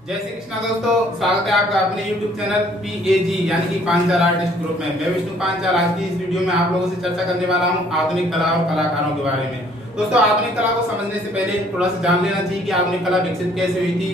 जय श्री कृष्णा दोस्तों, स्वागत है आपका अपने YouTube चैनल PAG यानी कि पांचाल आर्टिस्ट ग्रुप में। मैं विष्णु पांचाल आज की इस वीडियो में आप लोगों से चर्चा करने वाला हूं आधुनिक कला और कलाकारों के बारे में। दोस्तों, आधुनिक कला को समझने से पहले थोड़ा सा जान लेना चाहिए कि आधुनिक कला विकसित कैसे हुई थी,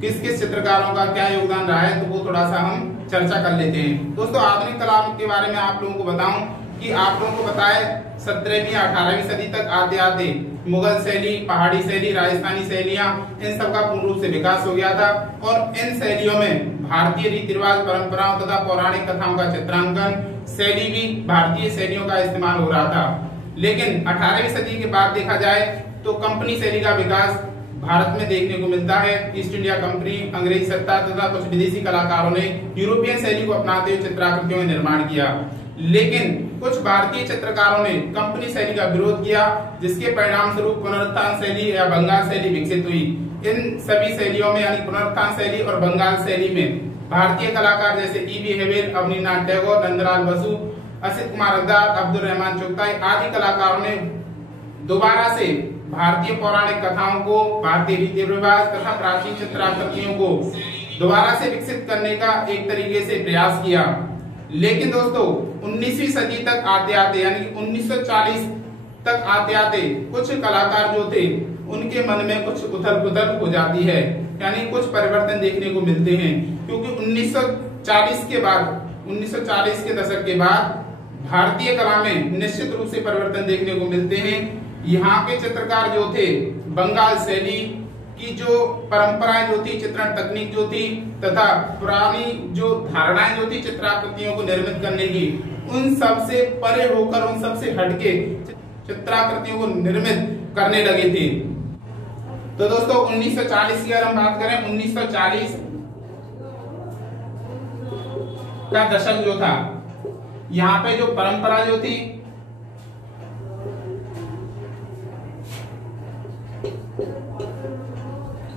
किस किस चित्रकारों का क्या योगदान रहा है, तो वो थोड़ा सा हम चर्चा कर लेते हैं। दोस्तों, आधुनिक कला के बारे में आप लोगों को बताऊं कि आप लोगों को बताए 17वीं 18वीं सदी तक आते आते मुगल शैली, पहाड़ी शैली, राजस्थानी शैलियां, इन सब का पूर्ण रूप से विकास हो गया था और इन शैलियों में भारतीय रीति रिवाज, परंपराओं तथा पौराणिक कथाओं का चित्रांकन शैली भी भारतीय शैलियों का इस्तेमाल हो रहा था। लेकिन 18वीं सदी के बाद देखा जाए तो कंपनी शैली का विकास भारत में देखने को मिलता है। ईस्ट इंडिया कंपनी, अंग्रेजी सत्ता तथा कुछ विदेशी कलाकारों ने यूरोपियन शैली को अपनाते हुए चित्राकृतियों का निर्माण किया। लेकिन कुछ भारतीय चित्रकारों ने कंपनी शैली का विरोध किया, जिसके परिणाम स्वरूप पुनरुत्थान शैली या बंगाल शैली विकसित हुई। इन सभी शैलियों में यानी पुनरुत्थान शैली और बंगाल शैली में भारतीय कलाकार जैसे E.V. हेवेल, अवनीनाथ टैगोर, नंदलाल बसु, असित कुमार अग्रवाल, अब्दुल रहमान चुगताई आदि कलाकारों ने दोबारा से भारतीय पौराणिक कथाओं को, भारतीय रीति रिवाज तथा प्राचीन चित्राकृतियों को दोबारा से विकसित करने का एक तरीके से प्रयास किया। लेकिन दोस्तों, 19वीं सदी तक आते आते यानी 1940 तक आते आते कुछ कलाकार जो थे उनके मन में कुछ उथल पुथल हो जाती है, यानी कुछ परिवर्तन देखने को मिलते हैं। क्योंकि 1940 के बाद, 1940 के दशक के बाद भारतीय कला में निश्चित रूप से परिवर्तन देखने को मिलते हैं। यहाँ के चित्रकार जो थे बंगाल शैली की जो परंपराएं जो थी, चित्रण तकनीक जो थी तथा पुरानी जो धारणाएं जो थी चित्राकृतियों को निर्मित करने की, उन सब से परे होकर, उन सब से हटके चित्राकृतियों को निर्मित करने लगे थे। तो दोस्तों, 1940 की अगर हम बात करें, 1940 का दशक जो था, यहाँ पे जो परंपरा जो थी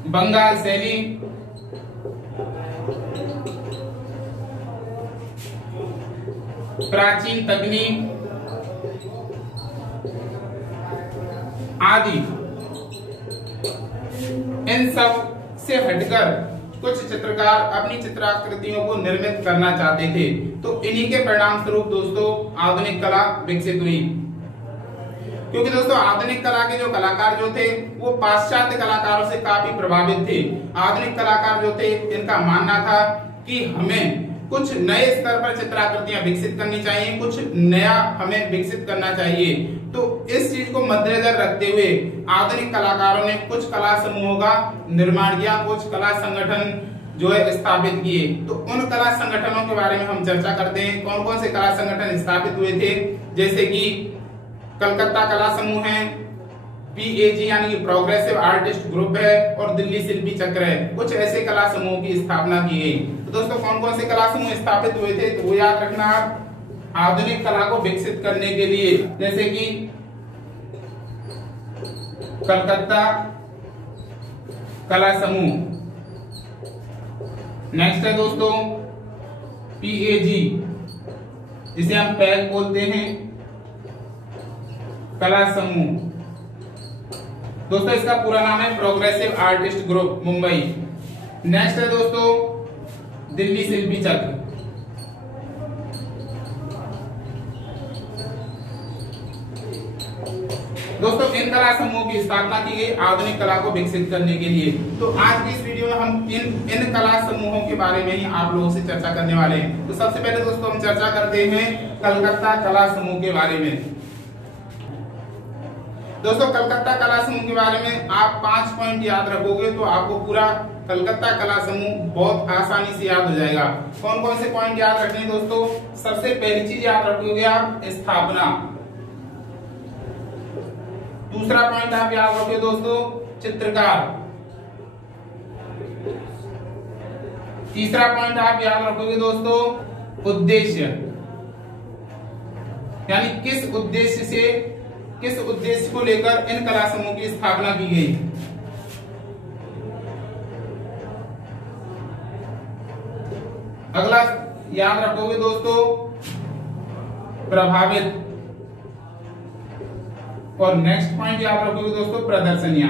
बंगाल शैली, प्राचीन तकनीक आदि, इन सब से हटकर कुछ चित्रकार अपनी चित्राकृतियों को निर्मित करना चाहते थे। तो इन्हीं के परिणाम स्वरूप दोस्तों आधुनिक कला विकसित हुई। क्योंकि दोस्तों आधुनिक कला के जो कलाकार जो थे वो पाश्चात्य कलाकारों से काफी प्रभावित थे। आधुनिक कलाकार जो थे इनका मानना था कि हमें कुछ नए स्तर पर चित्राकृतियां विकसित करनी चाहिए, कुछ नया हमें विकसित करना चाहिए। तो इस चीज को मद्देनजर रखते हुए आधुनिक कलाकारों ने कुछ कला समूहों का निर्माण किया, कुछ कला संगठन जो है स्थापित किए। तो उन कला संगठनों के बारे में हम चर्चा करते हैं। कौन कौन से कला संगठन स्थापित हुए थे, जैसे कि कलकत्ता कला समूह है, PAG यानी कि प्रोग्रेसिव आर्टिस्ट ग्रुप है, और दिल्ली शिल्पी चक्र है। कुछ ऐसे कला समूहों की स्थापना की गई। तो दोस्तों, कौन कौन से कला समूह स्थापित हुए थे, तो वो याद रखना आप आधुनिक कला को विकसित करने के लिए, जैसे कि कलकत्ता कला समूह। नेक्स्ट है दोस्तों PAG, जिसे हम पैग बोलते हैं, कला समूह। दोस्तों इसका पूरा नाम है progressive artist group Mumbai. Next है दोस्तों दिल्ली शिल्पी चक्र। दोस्तों इन कला समूहों की स्थापना की गई आधुनिक कला को विकसित करने के लिए। तो आज की इस वीडियो में हम इन कला समूहों के बारे में ही आप लोगों से चर्चा करने वाले हैं। तो सबसे पहले दोस्तों हम चर्चा करते हैं कलकत्ता कला समूह के बारे में। दोस्तों कलकत्ता कला समूह के बारे में आप 5 पॉइंट याद रखोगे तो आपको पूरा कलकत्ता कला समूह बहुत आसानी से याद हो जाएगा। कौन कौन से पॉइंट याद रखने हैं दोस्तों? सबसे पहली चीज याद रखोगे आप स्थापना। दूसरा पॉइंट आप याद रखोगे दोस्तों चित्रकार। तीसरा पॉइंट आप याद रखोगे दोस्तों उद्देश्य, यानी किस उद्देश्य को लेकर इन कला समूह की स्थापना की गई। अगला याद रखोगे दोस्तों प्रभावित, और नेक्स्ट पॉइंट याद रखोगे दोस्तों प्रदर्शनियां।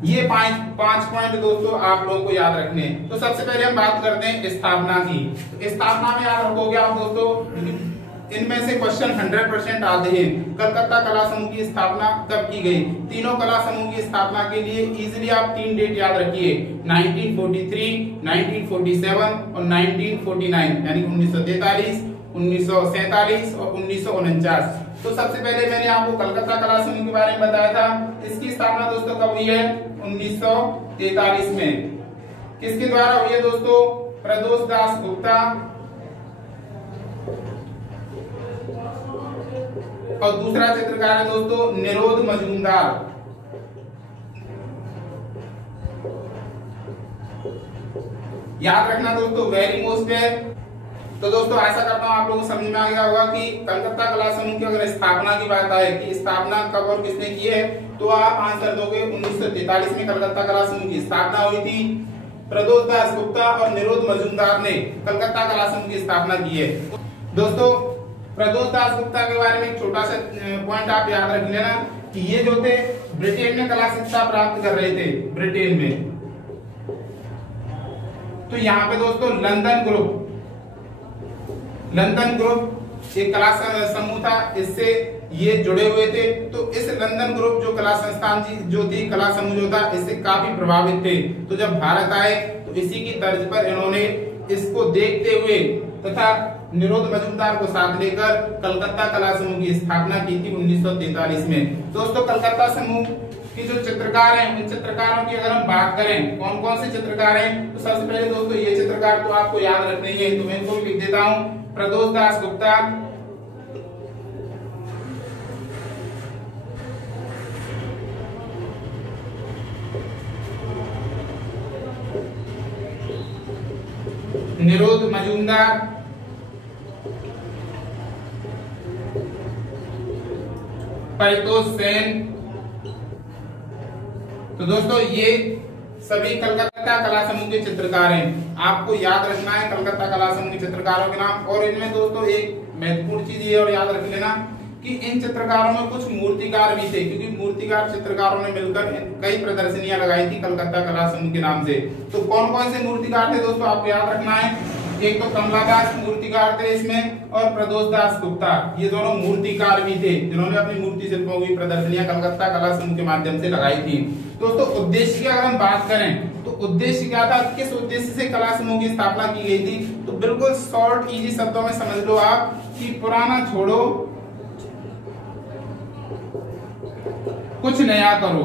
ये पांच पॉइंट दोस्तों आप लोगों को याद रखने हैं। तो सबसे पहले हम बात करते हैं स्थापना की। तो स्थापना में याद रखोगे आप दोस्तों, इनमें से क्वेश्चन 100% आते हैं। कलकत्ता कला समूह की स्थापना कब की गई? तीनों कला समूह की स्थापना के लिए इजीली आप 3 डेट याद रखिए, 1943, 1947 और 1949, यानी 1943, 1947 और 1949। तो सबसे पहले मैंने आपको कलकत्ता कला समूह के बारे में बताया था। इसकी स्थापना दोस्तों कब हुई है? 1943 में। किसके द्वारा हुई है दोस्तों? प्रदोष दास गुप्ता और दूसरा चित्रकार है दोस्तों निरोध मजूमदार। याद रखना दोस्तों, वेरी मोस्ट है। तो दोस्तों आशा करता हूं आप लोगों को समझ में आ गया होगा कि कलकत्ता कला समूह की अगर स्थापना की बात आए कि स्थापना कब और किसने की है, तो आप आंसर दोगे 1943 में कलकत्ता कला समूह की स्थापना हुई थी। प्रदोष दास गुप्ता और निरोध मजूमदार ने कलकत्ता कला समूह की स्थापना की है। दोस्तों प्रदोष दास गुप्ता के बारे में एक छोटा सा पॉइंट आप याद रख लेना कि ये जो थे ब्रिटेन में कला शिक्षा प्राप्त कर रहे थे, ब्रिटेन में। तो यहाँ पे दोस्तों लंदन ग्रुप एक कला समूह था, इससे ये जुड़े हुए थे। तो इस लंदन ग्रुप जो कला संस्थान जो थी, कला समूह जो था, इससे काफी प्रभावित थे। तो जब भारत आए तो इसी की तर्ज पर इन्होंने इसको देखते हुए तथा निरोध मजूमदार को साथ लेकर कलकत्ता कला समूह की स्थापना की थी 1943 में। दोस्तों कलकत्ता समूह के जो चित्रकार हैं, उन चित्रकारों की अगर हम बात करें, कौन कौन से चित्रकार हैं, तो सबसे पहले दोस्तों ये चित्रकार तो आपको याद रखने ही है, तो मैं इनको भी लिख देता हूं। प्रदोष दास गुप्ता, निरोध मजूमदार, परितोष सेन। तो दोस्तों ये सभी कलकत्ता कला समूह के चित्रकार हैं। आपको याद रखना है कलकत्ता कला समूह के चित्रकारों के नाम। और इनमें दोस्तों एक महत्वपूर्ण चीज ये और याद रख लेना कि इन चित्रकारों में कुछ मूर्तिकार भी थे, क्योंकि मूर्तिकार चित्रकारों ने मिलकर कई प्रदर्शनियां लगाई थी कलकत्ता कला समूह के नाम से। तो कौन कौन से मूर्तिकार थे दोस्तों, आपको याद रखना है। एक तो कमलादास मूर्तिकार थे इसमें, और प्रदोष दास गुप्ता, ये दोनों मूर्तिकार भी थे जिन्होंने अपनी मूर्ति शिल्पों की प्रदर्शनियां कलकत्ता कला समूह के माध्यम से लगाई थी। दोस्तों उद्देश्य की अगर हम बात करें तो उद्देश्य क्या था, किस उद्देश्य से कला समूह की स्थापना की गई थी, तो बिल्कुल शॉर्ट इजी शब्दों में समझ लो आप कि पुराना छोड़ो कुछ नया करो।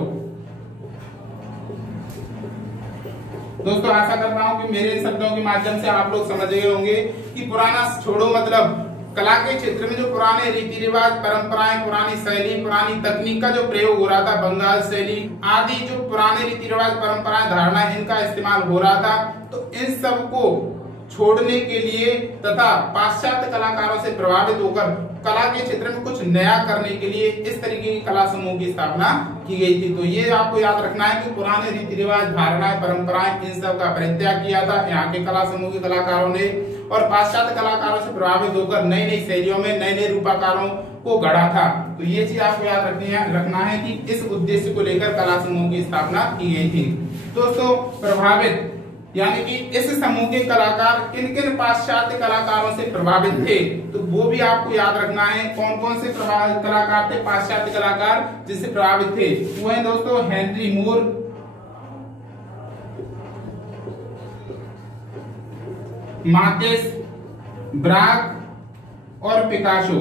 दोस्तों आशा करता हूं कि मेरे शब्दों के माध्यम से आप लोग समझ गए होंगे कि पुराना छोड़ो मतलब कला के क्षेत्र में जो पुराने रीति रिवाज, परंपराएं, पुरानी शैली, पुरानी तकनीक का जो प्रयोग हो रहा था, बंगाल शैली आदि जो पुराने रीति रिवाज, परंपराएं, धारणा, इनका इस्तेमाल हो रहा था, तो इन सब को छोड़ने के लिए तथा पाश्चात्य कलाकारों से प्रभावित होकर कला के क्षेत्र में कुछ नया करने के लिए इस तरीके की कला समूह की स्थापना की गई थी। तो ये आपको याद रखना है कि पुराने रीति रिवाज, धारणाएं, परंपराएं, इन सब का परित्याग किया था यहाँ के कला समूह के कलाकारों ने, और पाश्चात्य कलाकारों से प्रभावित होकर नई नई शैलियों में नए नए रूपाकारों को गढ़ा था। तो ये चीज आपको याद रखना है कि इस उद्देश्य को लेकर कला समूह की स्थापना की गई थी। दोस्तों प्रभावित यानी कि इस समूह के कलाकार किन किन पाश्चात्य कलाकारों से प्रभावित थे, तो वो भी आपको याद रखना है। कौन कौन से कलाकार थे, पाश्चात्य कलाकार जिससे प्रभावित थे, वो है दोस्तों हेनरी मूर, मार्केस, ब्राक और पिकासो।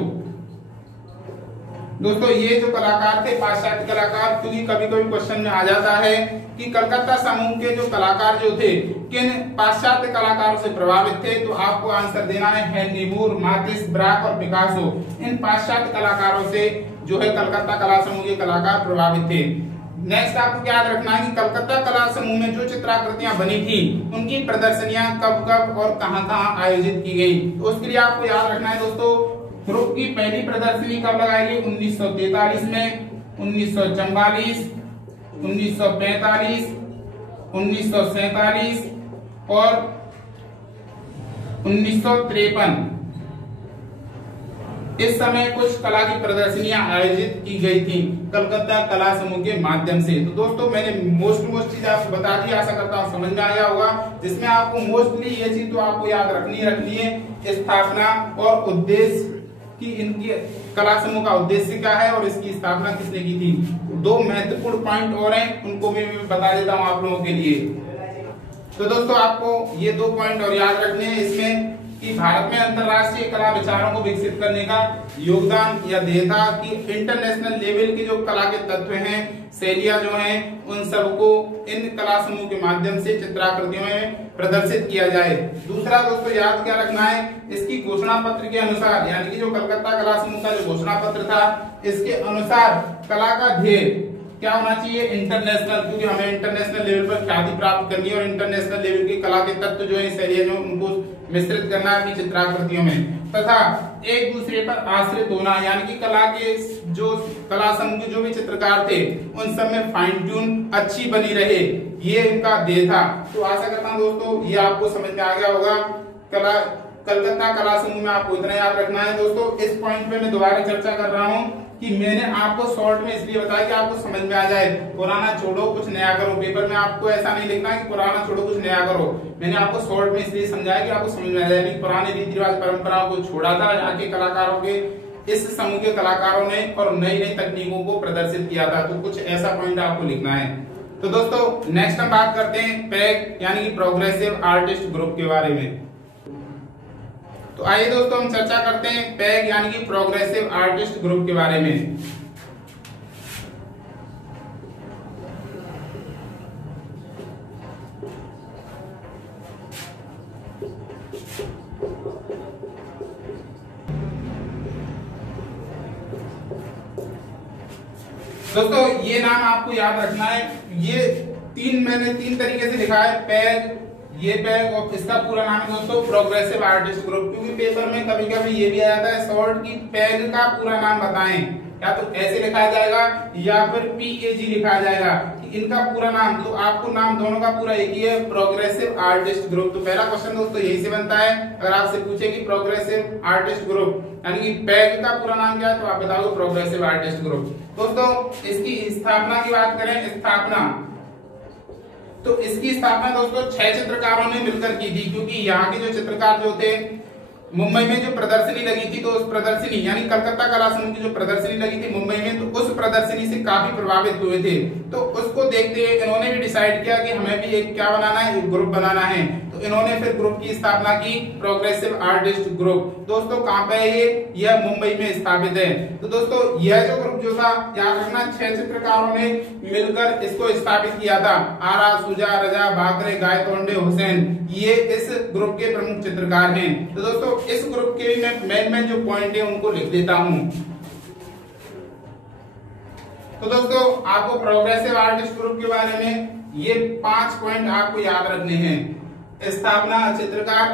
दोस्तों ये जो कलाकार थे पाश्चात्य कलाकार, क्योंकि कभी कभी क्वेश्चन में आ जाता है कि कलकत्ता समूह के जो कलाकार जो थे किन पाश्चात्य कलाकारों से प्रभावित थे, तो आपको आंसर देना है हेनरी मूर, मार्केस, ब्राक और पिकासो। इन पाश्चात्य कलाकारों से जो है कलकत्ता कला समूह के कलाकार प्रभावित थे। नेक्स्ट आपको क्या याद रखना है कि कलकत्ता कला समूह में जो चित्राकृतियां बनी थी उनकी प्रदर्शनियां कब कब और कहां आयोजित की गई, तो उसके लिए आपको याद रखना है दोस्तों ग्रुप की पहली प्रदर्शनी कब लगाई गई, 1943 में, 1944, 1945, 1947 और 1953। इस समय कुछ कला की प्रदर्शनियां आयोजित की गई थी कलकत्ता कला समूह के माध्यम से। तो दोस्तों मैंने मोस्ट चीज आपको बता दी, आशा करता हूँ समझ में आ गया होगा, जिसमें आपको मोस्टली ये चीज तो आपको याद रखनी है स्थापना और उद्देश्य कि इनकी कला समूह का उद्देश्य क्या है और इसकी स्थापना किसने की थी। दो महत्वपूर्ण पॉइंट और हैं, उनको भी मैं बता देता हूँ आप लोगों के लिए। तो दोस्तों आपको ये 2 पॉइंट और याद रखने हैं इसमें कि भारत में अंतरराष्ट्रीय कला विचारों को विकसित करने का योगदान या देह था कि इंटरनेशनल लेवल के जो कला के तत्व हैं, शैलियां जो हैं, उन सबको इन कला समूह के माध्यम से चित्राकृतियों में प्रदर्शित किया जाए। दूसरा दोस्तों याद क्या रखना है, इसकी घोषणा पत्र के अनुसार, यानी कि जो कलकत्ता कला समूह का जो घोषणा पत्र था, इसके अनुसार कला का ध्येय क्या होना चाहिए, इंटरनेशनल, क्योंकि हमें इंटरनेशनल लेवल पर ख्याति प्राप्त करनी है और इंटरनेशनल लेवल की कला के तत्व जो है, शैलियां जो उनको मिश्रित करना है अपनी चित्राकृतियों में, तथा एक दूसरे पर आश्रित होना, यानी कि कला के जो कला समूह के जो भी चित्रकार थे उन सब में फाइन ट्यून अच्छी बनी रहे, ये इनका ध्येय था। तो आशा करता हूं दोस्तों ये आपको समझ में आ गया होगा। कलकत्ता कला समूह में आपको इतना याद रखना है। दोस्तों इस पॉइंट पे मैं दोबारा चर्चा कर रहा हूँ कि मैंने आपको शॉर्ट में इसलिए बताया कि आपको समझ में आ जाए। पुराना छोड़ो कुछ नया करो, पेपर में आपको ऐसा नहीं लिखना कि पुराना छोड़ो कुछ नया करो। मैंने आपको शॉर्ट में इसलिए समझाया कि आपको समझ में आ जाए। पुराने रीति रिवाज परंपराओं को छोड़ा था यहाँ के कलाकारों के, इस समूह के कलाकारों ने, और नई नई तकनीकों को प्रदर्शित किया था। तो कुछ ऐसा पॉइंट आपको लिखना है। तो दोस्तों नेक्स्ट हम बात करते हैं पैग यानी कि प्रोग्रेसिव आर्टिस्ट ग्रुप के बारे में। तो आइए दोस्तों हम चर्चा करते हैं पैग यानी कि प्रोग्रेसिव आर्टिस्ट ग्रुप के बारे में। दोस्तों ये नाम आपको याद रखना है, ये मैंने तीन तरीके से लिखा है, पैग, ये पैग और इसका पूरा नाम है दोस्तों प्रोग्रेसिव आर्टिस्ट ग्रुप। क्योंकि पेपर में कभी कभी ये भी आ जाता है शॉर्ट की पैग का पूरा नाम बताएं, या तो ऐसे लिखा जाएगा या फिर PAG लिखा जाएगा कि इनका पूरा नाम। तो आपको नाम दोनों का पूरा एक ही है, प्रोग्रेसिव आर्टिस्ट ग्रुप। तो पहला क्वेश्चन दोस्तों यही से बनता है, अगर आपसे पूछे कि प्रोग्रेसिव आर्टिस्ट ग्रुप यानी कि पैग का पूरा नाम क्या है, तो आप बताओगे प्रोग्रेसिव आर्टिस्ट ग्रुप। दोस्तों इसकी स्थापना की बात करें, स्थापना तो इसकी स्थापना दोस्तों 6 चित्रकारों ने मिलकर की थी। क्योंकि यहाँ के जो चित्रकार जो थे, मुंबई में जो प्रदर्शनी लगी थी, तो उस प्रदर्शनी यानी कलकत्ता कला समूह की जो प्रदर्शनी लगी थी मुंबई में, तो उस प्रदर्शनी से काफी प्रभावित हुए थे। तो उसको देखते हुए इन्होंने भी डिसाइड किया कि हमें भी एक क्या बनाना है, एक ग्रुप बनाना है। तो इन्होंने फिर ग्रुप की स्थापना की, प्रोग्रेसिव आर्टिस्ट ग्रुप। दोस्तों कहाँ पे है ये? यह मुंबई में स्थापित है। तो दोस्तों यह जो ग्रुप जो था, याद रखना 6 चित्रकारों ने मिलकर इसको स्थापित किया था। आरा, सुजा, रजा, भाकरे, गायतोंडे, हुसैन, ये इस ग्रुप के प्रमुख चित्रकार हैं। तो दोस्तों इस ग्रुप के मैं मेन जो पॉइंट है उनको लिख देता हूं। तो दोस्तों आपको प्रोग्रेसिव आर्टिस्ट ग्रुप के बारे में ये 5 पॉइंट आपको याद रखने हैं। स्थापना, चित्रकार,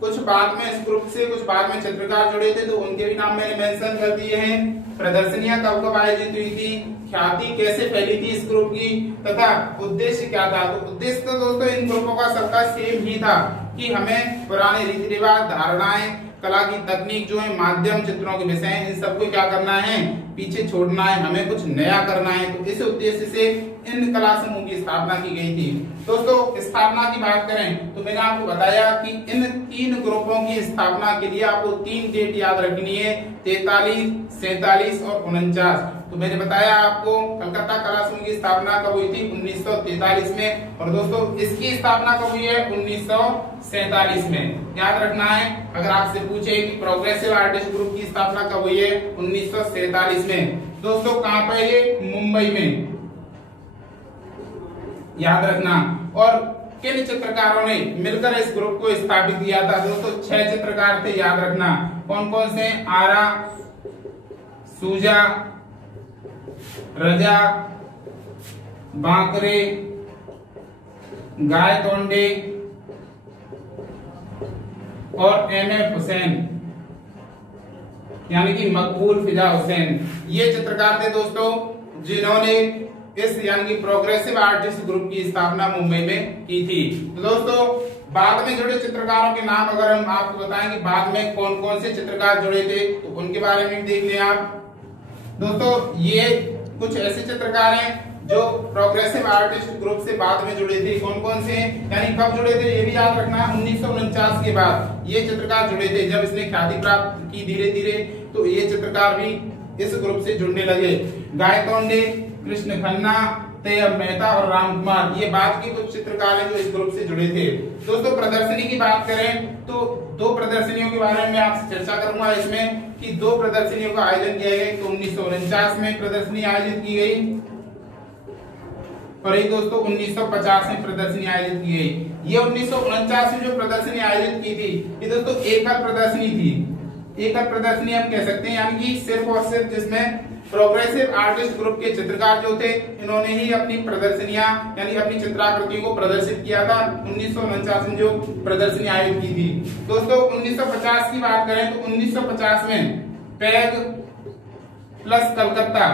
कुछ बाद में इस ग्रुप से कुछ बाद में चित्रकार जुड़े थे, तो उनके भी नाम मैंने मेंशन कर दिए हैं। प्रदर्शनियां कब कब आयोजित हुई थी, ख्याति कैसे फैली थी इस ग्रुप की, तथा उद्देश्य क्या था। तो उद्देश्य तो दोस्तों इन ग्रुपों का सबका सेम ही था कि हमें पुराने रीति रिवाज, धारणाएं, कला की तकनीक जो है, माध्यम, चित्रों के विषय, इन सबको क्या करना है, पीछे छोड़ना है, हमें कुछ नया करना है। तो इस उद्देश्य से इन कला समूह की स्थापना की गई थी। दोस्तों स्थापना की बात करें तो मैंने आपको बताया कि इन 3 ग्रुपों की स्थापना के लिए आपको 3 डेट याद रखनी है, 43, 47 और 49। तो मैंने बताया आपको कलकत्ता कला समूह की स्थापना कब हुई थी, 1943 में। और दोस्तों इसकी स्थापना कब हुई है, 1947 में। याद रखना है, अगर आपसे पूछे कि प्रोग्रेसिव आर्टिस्ट ग्रुप की स्थापना कब हुई है, 1947 में। दोस्तों कहां पे ये, मुंबई में, याद रखना। और किन चित्रकारों ने मिलकर इस ग्रुप को स्थापित किया था? दोस्तों 6 चित्रकार थे, याद रखना। कौन कौन से? आरा, सूजा, रजा, बांकरे, गायतोंडे और MF हुसैन, यानी कि मकबूल फिजा हुसैन। ये चित्रकार थे दोस्तों जिन्होंने इस यानी कि प्रोग्रेसिव आर्टिस्ट ग्रुप की स्थापना मुंबई में की थी। तो दोस्तों बाद में जुड़े चित्रकारों के नाम अगर हम आपको बताएं कि बाद में कौन कौन से चित्रकार जुड़े थे तो उनके बारे में देख लें आप। दोस्तों ये कुछ ऐसे चित्रकार हैं जो प्रोग्रेसिव आर्टिस्ट ग्रुप से बाद में जुड़े थे। कौन कौन से यानी कब जुड़े थे ये भी याद रखना, 1949 के बाद ये चित्रकार जुड़े थे। जब इसने ख्याति प्राप्त की धीरे धीरे तो ये चित्रकार भी इस ग्रुप से जुड़ने लगे। गायतोंडे, कृष्ण खन्ना, तैयब मेहता और राम कुमार ये बाद के कुछ चित्रकार हैं जो इस ग्रुप से जुड़े थे। दोस्तों प्रदर्शनी की बात करें तो 2 प्रदर्शनियों के बारे में आपसे चर्चा करूंगा इसमें कि 2 प्रदर्शनियों का आयोजन किया गया। तो 1949 में प्रदर्शनी आयोजित की गई और एक दोस्तों 1950 में प्रदर्शनी आयोजित की गई। ये 1949 में जो प्रदर्शनी आयोजित की थी ये दोस्तों एकल प्रदर्शनी थी। एकल प्रदर्शनी हम कह सकते हैं यानी कि सिर्फ और सिर्फ जिसमें प्रोग्रेसिव आर्टिस्ट ग्रुप के चित्रकार जो थे इन्होंने ही अपनी प्रदर्शनियां यानी अपनी चित्राकृतियों को प्रदर्शित किया था। 1949 में जो प्रदर्शनी आयोजित की थी। दोस्तों 1950 की बात करें तो 1950 में पैग प्लस कलकत्ता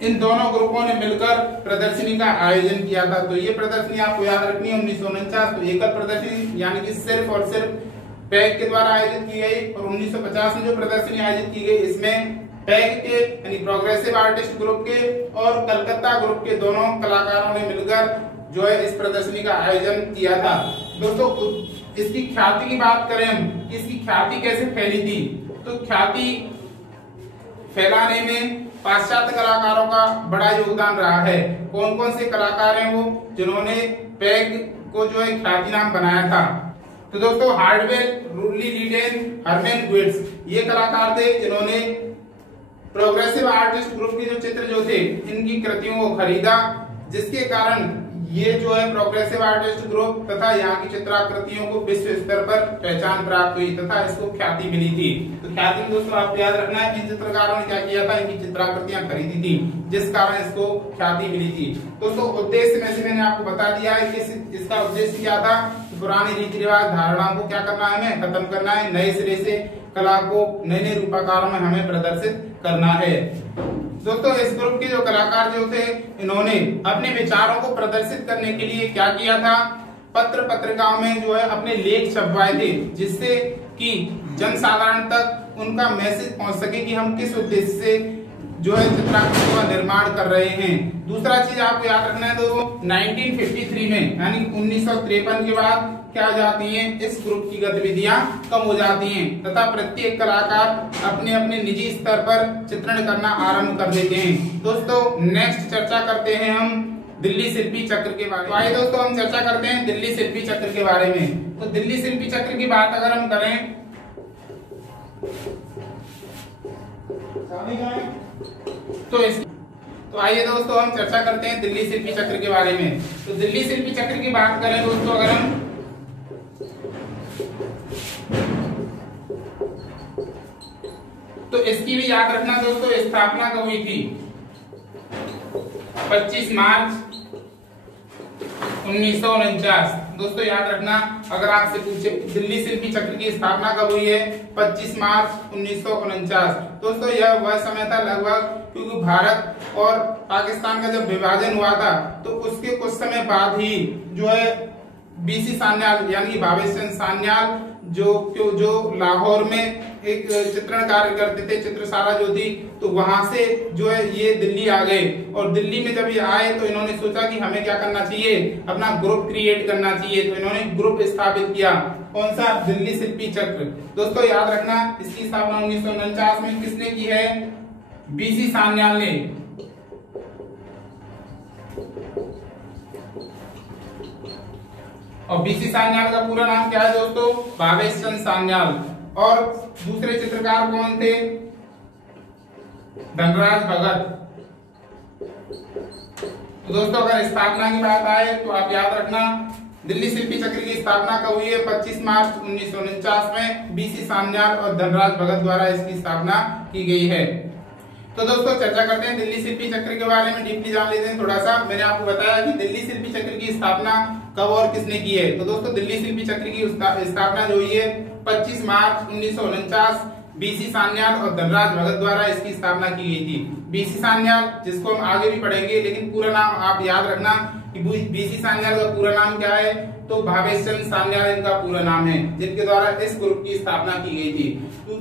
इन दोनों ग्रुपों ने मिलकर प्रदर्शनी का आयोजन किया था। तो ये प्रदर्शनी आपको याद रखनी है 1949 तो एकल प्रदर्शनी यानी कि सिर्फ और सिर्फ पैग के द्वारा आयोजित की गई। और 1950 में जो प्रदर्शनी आयोजित की गई इसमें पैग के यानी प्रोग्रेसिव आर्टिस्ट ग्रुप के और कलकत्ता ग्रुप के दोनों कलाकारों ने मिलकर जो है इस प्रदर्शनी का आयोजन किया था। दोस्तों इसकी ख्याति की बात करें हम, इसकी ख्याति कैसे फैली थी तो ख्याति फैलाने में पाश्चात्य कलाकारों का बड़ा योगदान रहा है। कौन कौन से कलाकार हैं वो जिन्होंने पैग को जो है ख्याति नाम बनाया था। तो दोस्तों हार्डवेल, रूडली लीडेन, हरमैन गुइट्स ये कलाकार थे जिन्होंने प्रोग्रेसिव आर्टिस्ट ग्रुप के जो चित्र जो थे इनकी कृतियों को खरीदा, जिसके कारण ये जो है प्रोग्रेसिव आर्टिस्ट ग्रुप तथा यहाँ की चित्राकृतियों को विश्व स्तर पर पहचान प्राप्त हुई तथा इसको ख्याति मिली थी। तो ख्याति में दोस्तों आपको याद रखना है इन चित्रकारों ने क्या किया था, इनकी चित्राकृतियां खरीदी थी जिस कारण इसको ख्याति मिली थी। दोस्तों उद्देश्य में से मैंने आपको बता दिया है कि इसका उद्देश्य क्या था, पुराने रीति रिवाज धारणाओं को क्या करना है, हमें खत्म करना है, नए सिरे से कला को नए नए रूपाकारों में हमें प्रदर्शित करना है। दोस्तों इस ग्रुप के जो कलाकार जो थे इन्होंने अपने विचारों को प्रदर्शित करने के लिए क्या किया था, पत्र पत्रिकाओं में जो है अपने लेख छपवाए थे जिससे कि जनसाधारण तक उनका मैसेज पहुंच सके कि हम किस उद्देश्य से जो है चित्राकृतियों का निर्माण कर रहे हैं। दूसरा चीज आपको याद रखना है दोस्तों 1953 में यानी 1953 के बाद क्या हो जाती हैं, इस ग्रुप की गतिविधियां कम हो जाती हैं तथा प्रत्येक कलाकार अपने अपने निजी स्तर पर चित्रण करना आरंभ कर देते हैं। दोस्तों नेक्स्ट चर्चा करते हैं हम दिल्ली शिल्पी चक्र के बारे में। तो आइए दोस्तों हम चर्चा करते हैं दिल्ली शिल्पी चक्र के बारे में। तो दिल्ली शिल्पी चक्र की बात अगर हम करें तो आइए दोस्तों हम चर्चा करते हैं दिल्ली शिल्पी चक्र के बारे में। तो दिल्ली शिल्पी चक्र की बात करें दोस्तों अगर हम तो इसकी भी याद रखना दोस्तों स्थापना कब हुई थी, 25 मार्च 1949। दोस्तों याद रखना अगर आपसे पूछे दिल्ली शिल्पी चक्र की स्थापना कब हुई है, 25 मार्च 1949। दोस्तों यह वह समय था लगभग क्योंकि भारत और पाकिस्तान का जब विभाजन हुआ था तो उसके कुछ समय बाद ही जो है बीसी सान्याल यानी कि भावेश चंद्र सान्याल जो लाहौर में एक चित्रण कार्य करते थे, चित्रशाला जो थी, तो वहां से जो है ये दिल्ली आ गए। और दिल्ली में जब ये आए तो इन्होंने सोचा कि हमें क्या करना चाहिए, अपना ग्रुप क्रिएट करना चाहिए। तो इन्होंने ग्रुप स्थापित किया, कौन सा, दिल्ली शिल्पी चक्र। दोस्तों याद रखना इसकी स्थापना 1949 में किसने की है, बीसी सान्याल ने। और बीसी सान्याल का पूरा नाम क्या है दोस्तों, भावेश चंद्र सान्याल। और दूसरे चित्रकार कौन थे, धनराज भगत। तो दोस्तों अगर स्थापना की बात आए तो आप याद रखना दिल्ली शिल्पी चक्र की स्थापना कब हुई है, 25 मार्च 1949 में बीसी सान्याल और धनराज भगत द्वारा इसकी स्थापना की गई है। तो दोस्तों चर्चा करते हैं दिल्ली शिल्पी चक्र के बारे में, डीपली जान लेते हैं थोड़ा सा। मैंने आपको बताया कि दिल्ली शिल्पी चक्र की स्थापना कब और किसने की है। तो दोस्तों दिल्ली शिल्पी चक्र की स्थापना जो हुई है 25 मार्च 1949 बीसी सान्याल और धनराज भगत द्वारा इसकी स्थापना की गई थी। बीसी सान्याल, जिसको हम आगे भी पढ़ेंगे, लेकिन पूरा नाम आप याद रखना कि बीसी सान्याल का पूरा नाम क्या है, तो भावेश चंद्र सान्याल इनका पूरा नाम है, जिनके द्वारा इस ग्रुप की स्थापना की गई थी। तो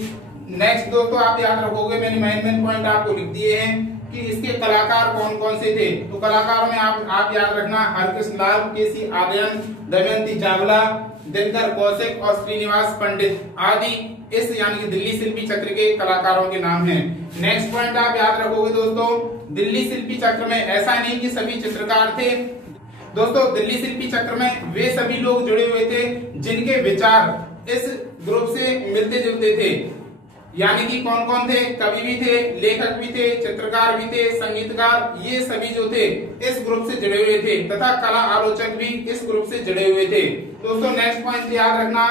नेक्स्ट दोस्तों आप याद रखोगे, मैंने मेन पॉइंट आपको लिख दिए हैं कि इसके कलाकार कौन कौन से थे। तो कलाकारों में आप याद रखना हरकृष्ण लाल, केसी आर्यन, दमयंती चावला, दिनकर कौशिक और श्रीनिवास पंडित आदि इस यानी कि दिल्ली शिल्पी चक्र के कलाकारों के नाम हैं। नेक्स्ट पॉइंट आप याद रखोगे दोस्तों, दिल्ली शिल्पी चक्र में ऐसा नहीं कि सभी चित्रकार थे दोस्तों, दिल्ली शिल्पी चक्र में वे सभी लोग जुड़े हुए थे जिनके विचार इस ग्रुप से मिलते जुलते थे। यानी कि कौन कौन थे, कवि भी थे, लेखक भी थे, चित्रकार भी थे, संगीतकार, ये सभी जो थे इस ग्रुप से जुड़े हुए थे तथा कला आलोचक भी इस ग्रुप से जुड़े हुए थे। दोस्तों नेक्स्ट पॉइंट याद रखना,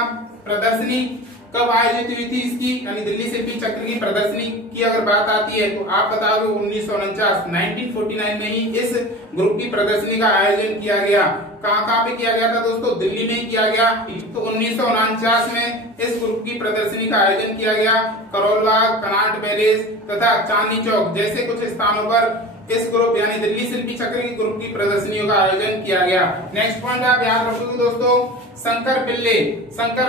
प्रदर्शनी कब आयोजित हुई थी इसकी, यानी दिल्ली शिल्पी चक्र की प्रदर्शनी की अगर बात आती है तो आप बताओगे 1949 में ही इस ग्रुप की प्रदर्शनी का आयोजन किया गया। कहाँ पे किया गया था दोस्तों, दिल्ली में ही किया गया। तो 1949 में इस ग्रुप की प्रदर्शनी का आयोजन किया गया। करोल बाग, कनॉट पैलेस तथा चांदनी चौक जैसे कुछ स्थानों पर इस ग्रुप यानी दिल्ली शिल्पी चक्र की ग्रुप की प्रदर्शनियों का आयोजन किया गया। नेक्स्ट पॉइंट आप याद रखोगे दोस्तों, शंकर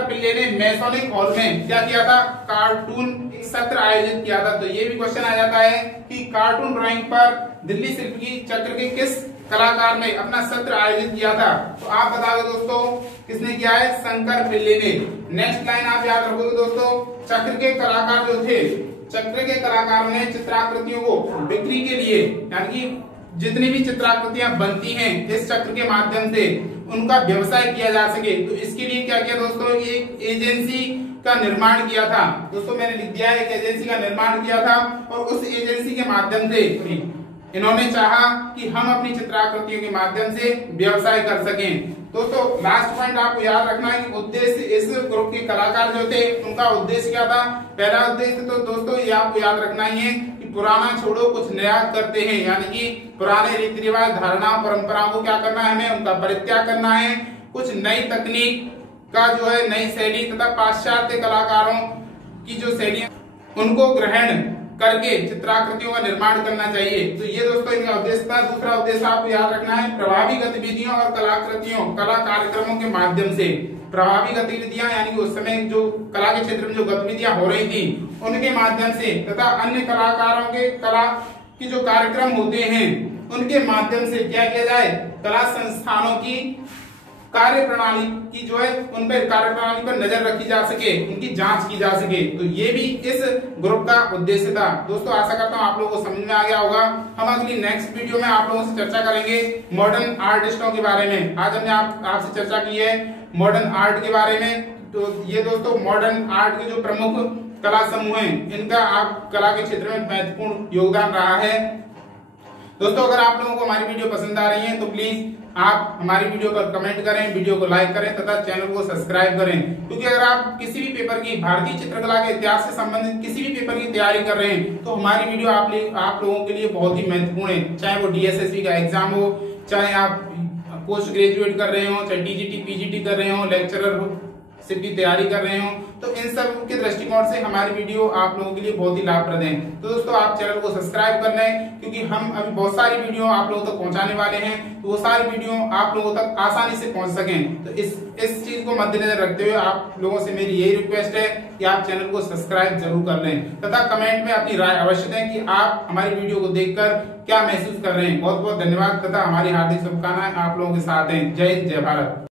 पिल्ले ने मैसोनिक हॉल में क्या किया था, कार्टून सत्र आयोजित किया था। तो ये भी क्वेश्चन आ जाता है कि कार्टून ड्राइंग पर दिल्ली शिल्पी चक्र के किस कलाकार ने अपना सत्र आयोजित किया था। तो आप बताओगे दोस्तों किसने किया है, शंकर पिल्ले ने। नेक्स्ट लाइन आप याद रखोगे दोस्तों, चक्र के कलाकार जो थे, चक्र के कलाकारों ने चित्राकृतियों को बिक्री के लिए यानी कि जितनी भी चित्राकृतियां बनती हैं इस चक्र के माध्यम से उनका व्यवसाय किया जा सके, तो इसके लिए क्या किया दोस्तों, एक एजेंसी का निर्माण किया था। दोस्तों मैंने लिख दिया है, एक एजेंसी का निर्माण किया था और उस एजेंसी के माध्यम से इन्होंने चाहा कि हम अपनी चित्राकृतियों के माध्यम से व्यवसाय कर सकें। दोस्तों लास्ट पॉइंट आपको याद रखना है कि उद्देश्य इस ग्रुप के कलाकार जो थे उनका उद्देश्य क्या था। पहला उद्देश्य तो दोस्तों ये आपको याद रखना ही है कि पुराना छोड़ो कुछ नया करते हैं, यानी कि पुराने रीति रिवाज, धारणाओं, परंपराओं को क्या करना है, हमें उनका परित्याग करना है। कुछ नई तकनीक का जो है नई शैली तथा पाश्चात्य कलाकारों की जो शैलियां उनको ग्रहण करके चित्राकृतियों का निर्माण करना चाहिए। तो ये दोस्तों इनका उद्देश्य था। दूसरा उद्देश्य आपको याद रखना है, प्रभावी गतिविधियों और कला कार्यक्रमों के माध्यम से, प्रभावी गतिविधियां यानी कि उस समय जो कला के क्षेत्र में जो गतिविधियां हो रही थी उनके माध्यम से तथा अन्य कलाकारों के कला की जो कार्यक्रम होते हैं उनके माध्यम से क्या किया जाए, कला संस्थानों की कार्य प्रणाली की जो है उन पर कार्य प्रणाली पर नजर रखी जा सके, उनकी जांच की जा सके। तो ये भी इस ग्रुप का उद्देश्य था। दोस्तों आशा करता हूँ आप लोगों को समझ में आ गया होगा। हम अगली नेक्स्ट वीडियो में आप लोगों से चर्चा करेंगे मॉडर्न आर्टिस्टों के बारे में। आज हमने आपसे चर्चा की है मॉडर्न आर्ट के बारे में। तो ये दोस्तों मॉडर्न आर्ट के जो प्रमुख कला समूह हैं इनका आप कला के क्षेत्र में महत्वपूर्ण योगदान रहा है। दोस्तों अगर आप लोगों को हमारी वीडियो पसंद आ रही है तो प्लीज आप हमारी वीडियो पर कमेंट करें, वीडियो को लाइक करें तथा चैनल को सब्सक्राइब करें। क्योंकि अगर आप किसी भी पेपर की भारतीय चित्रकला के इतिहास से संबंधित किसी भी पेपर की तैयारी कर रहे हैं तो हमारी वीडियो आप लोगों के लिए बहुत ही महत्वपूर्ण है। चाहे वो DSSB का एग्जाम हो, चाहे आप पोस्ट ग्रेजुएट कर रहे हो, चाहे TGT PGT कर रहे हो, लेक्चरर शिप की तैयारी कर रहे हो, तो इन सब के दृष्टिकोण से हमारी वीडियो आप लोगों के लिए बहुत ही लाभप्रद है। तो दोस्तों आप चैनल को सब्सक्राइब कर लें क्योंकि हम अभी बहुत सारी वीडियो आप लोगों तक पहुंचाने वाले हैं, तो वो सारी वीडियो आप लोगों तक आसानी से पहुंच सकें। तो इस चीज को मद्देनजर रखते हुए आप लोगों से मेरी यही रिक्वेस्ट है कि आप चैनल को सब्सक्राइब जरूर कर लें तथा कमेंट में अपनी राय अवश्य दें कि आप हमारी वीडियो को देखकर क्या महसूस कर रहे हैं। बहुत बहुत धन्यवाद तथा हमारी हार्दिक शुभकामनाएं आप लोगों के साथ हैं। जय हिंद, जय भारत।